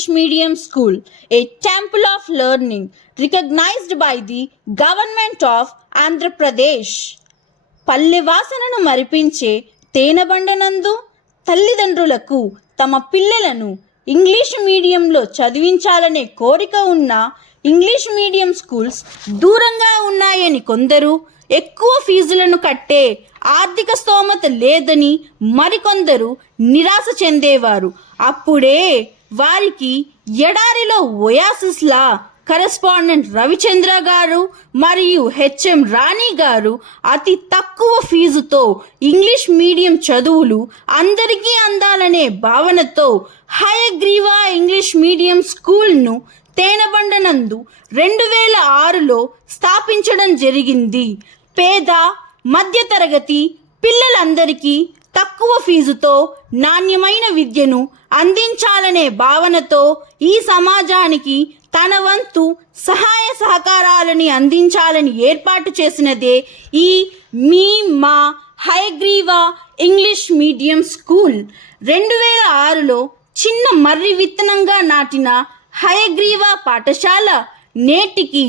English Medium School, a temple of learning recognized by the government of Andhra Pradesh. పల్లె వాసనను మరిపించే తేనెబండనందు తల్లిదండ్రులకు తమ పిల్లలను ఇంగ్లీష్ మీడియంలో చదివించాలనే కోరిక ఉన్న ఇంగ్లీష్ మీడియం స్కూల్స్ దూరంగా ఉన్నాయని కొందరు, ఎక్కువ ఫీజులను కట్టే ఆర్థిక స్తోమత లేదని మరికొందరు నిరాశ చెందేవారు. అప్పుడే వారికి ఎడారిలో ఒయాసిస్లా కరెస్పాండెంట్ రవిచంద్ర గారు మరియు హెచ్ఎం రాణి గారు అతి తక్కువ ఫీజుతో ఇంగ్లీష్ మీడియం చదువులు అందరికీ అందాలనే భావనతో హయగ్రీవా ఇంగ్లీష్ మీడియం స్కూల్ను తేనెబండనందు 2006లో స్థాపించడం జరిగింది. పేద మధ్యతరగతి పిల్లలందరికీ తక్కువ ఫీజుతో నాణ్యమైన విద్యను అందించాలనే భావనతో ఈ సమాజానికి తన వంతు సహాయ సహకారాలని అందించాలని ఏర్పాటు చేసినదే ఈ మా హయగ్రీవా ఇంగ్లీష్ మీడియం స్కూల్. 2006లో చిన్న మర్రి విత్తనంగా నాటిన హయగ్రీవా పాఠశాల నేటికి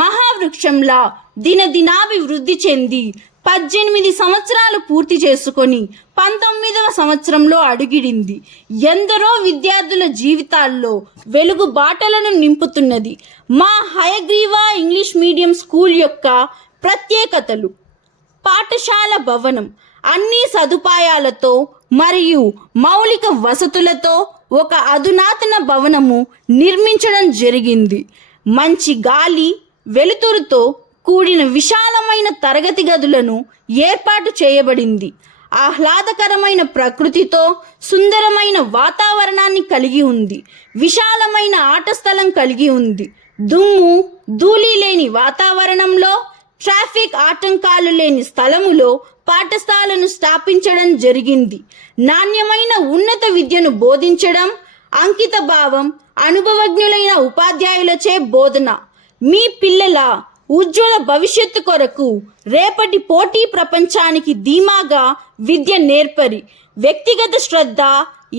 మహావృక్షంలా దినదినాభివృద్ధి చెంది 18 సంవత్సరాలు పూర్తి చేసుకొని 19వ సంవత్సరంలో అడుగిడింది. ఎందరో విద్యార్థుల జీవితాల్లో వెలుగు బాటలను నింపుతున్నది. మా హయగ్రీవా ఇంగ్లీష్ మీడియం స్కూల్ యొక్క ప్రత్యేకతలు: పాఠశాల భవనం అన్ని సదుపాయాలతో మరియు మౌలిక వసతులతో ఒక అధునాతన భవనము నిర్మించడం జరిగింది. మంచి గాలి వెలుతురుతో కూడిన విశాలమైన తరగతి గదులను ఏర్పాటు చేయబడింది. ఆహ్లాదకరమైన ప్రకృతితో సుందరమైన వాతావరణాన్ని కలిగి ఉంది. విశాలమైన ఆట స్థలం కలిగి ఉంది. దుమ్ము ధూళి లేని వాతావరణంలో, ట్రాఫిక్ ఆటంకాలు లేని స్థలములో పాఠశాలను స్థాపించడం జరిగింది. నాణ్యమైన ఉన్నత విద్యను బోధించడం, అంకిత భావం, అనుభవజ్ఞులైన ఉపాధ్యాయులచే బోధన. మీ పిల్లల ఉజ్వల భవిష్యత్తు కొరకు రేపటి పోటీ ప్రపంచానికి ధీమాగా విద్య నేర్పరి. వ్యక్తిగత శ్రద్ధ,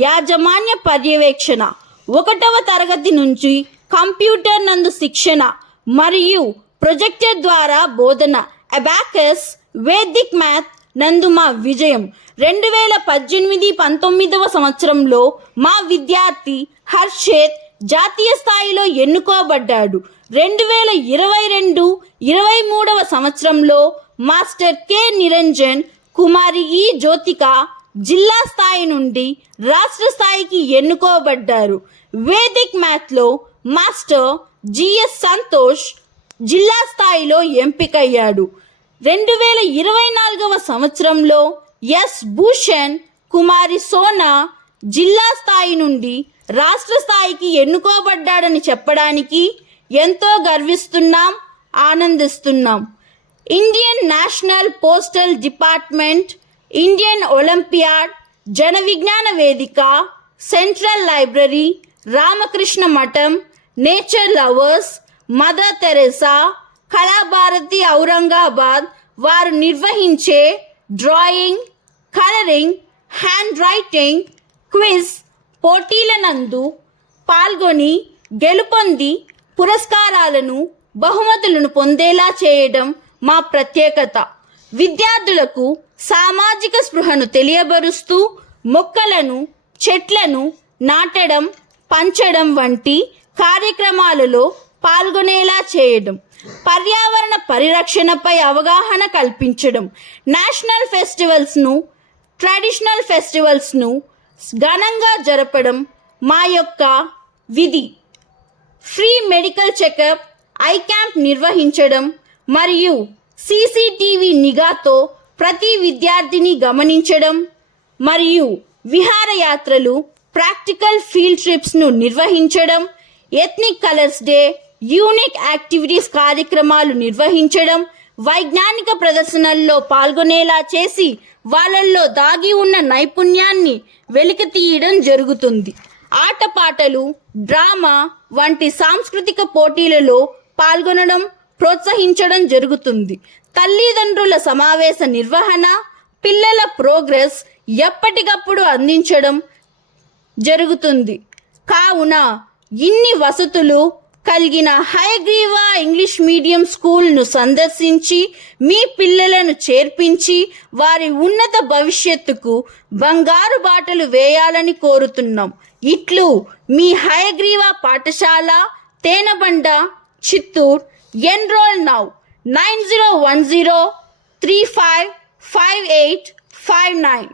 యాజమాన్య పర్యవేక్షణ, 1వ తరగతి నుంచి కంప్యూటర్ నందు శిక్షణ మరియు ప్రొజెక్టర్ ద్వారా బోధన. అబాకస్, వేదిక్ మ్యాథ్ నందు మా విజయం. 2018-19వ సంవత్సరంలో మా విద్యార్థి హర్షేత్ జాతీయ స్థాయిలో ఎన్నుకోబడ్డాడు. 2022-23వ సంవత్సరంలో మాస్టర్ కె నిరంజన్, కుమారి ఈ జ్యోతిక జిల్లా స్థాయి నుండి రాష్ట్ర స్థాయికి ఎన్నుకోబడ్డారు. వేదిక్ మ్యాథ్లో మాస్టర్ జిఎస్ సంతోష్ జిల్లా స్థాయిలో ఎంపికయ్యాడు. 2024వ సంవత్సరంలో ఎస్ భూషణ్, కుమారి సోనా జిల్లా స్థాయి నుండి రాష్ట్ర స్థాయికి ఎన్నుకోబడ్డాడని చెప్పడానికి ఎంతో గర్విస్తున్నాం, ఆనందిస్తున్నాం. Indian national postal department, Indian Olympiad, Jana Vignana Vedika, central library, Ramakrishna Math, nature lovers, Mother Teresa, Kalabharati Aurangabad వారు నిర్వహించే drawing, colouring, hand writing, quiz పోటీల నందు పాల్గొని గెలుపొంది పురస్కారాలను, బహుమతులను పొందేలా చేయడం మా ప్రత్యేకత. విద్యార్థులకు సామాజిక స్పృహను తెలియబరుస్తూ మొక్కలను, చెట్లను నాటడం, పంచడం వంటి కార్యక్రమాలలో పాల్గొనేలా చేయడం, పర్యావరణ పరిరక్షణపై అవగాహన కల్పించడం, నేషనల్ ఫెస్టివల్స్ను, ట్రెడిషనల్ ఫెస్టివల్స్ను ఘనంగా జరపడం మా యొక్క విధి. Free medical checkup, I camp నిర్వహించడం మరియు సీసీటీవీ నిఘాతో ప్రతి విద్యార్థిని గమనించడం మరియు విహారయాత్రలు, ప్రాక్టికల్ ఫీల్డ్ ట్రిప్స్ను నిర్వహించడం, ethnic colours day, unique activities కార్యక్రమాలు నిర్వహించడం, వైజ్ఞానిక ప్రదర్శనల్లో పాల్గొనేలా చేసి వాళ్ళల్లో దాగి ఉన్న నైపుణ్యాన్ని వెలికి తీయడం జరుగుతుంది. ఆటపాటలు, డ్రామా వంటి సాంస్కృతిక పోటీలలో పాల్గొనడం, ప్రోత్సహించడం జరుగుతుంది. తల్లిదండ్రుల సమావేశ నిర్వహణ, పిల్లల ప్రోగ్రెస్ ఎప్పటికప్పుడు అందించడం జరుగుతుంది. కావున ఇన్ని వసతులు కలిగిన హయగ్రీవ ఇంగ్లీష్ మీడియం స్కూల్ను సందర్శించి మీ పిల్లలను చేర్పించి వారి ఉన్నత భవిష్యత్తుకు బంగారు బాటలు వేయాలని కోరుతున్నాం. ఇట్లు మీ హయగ్రీవ పాఠశాల, తేనబండ, చిత్తూరు. Enrol now 9010355859.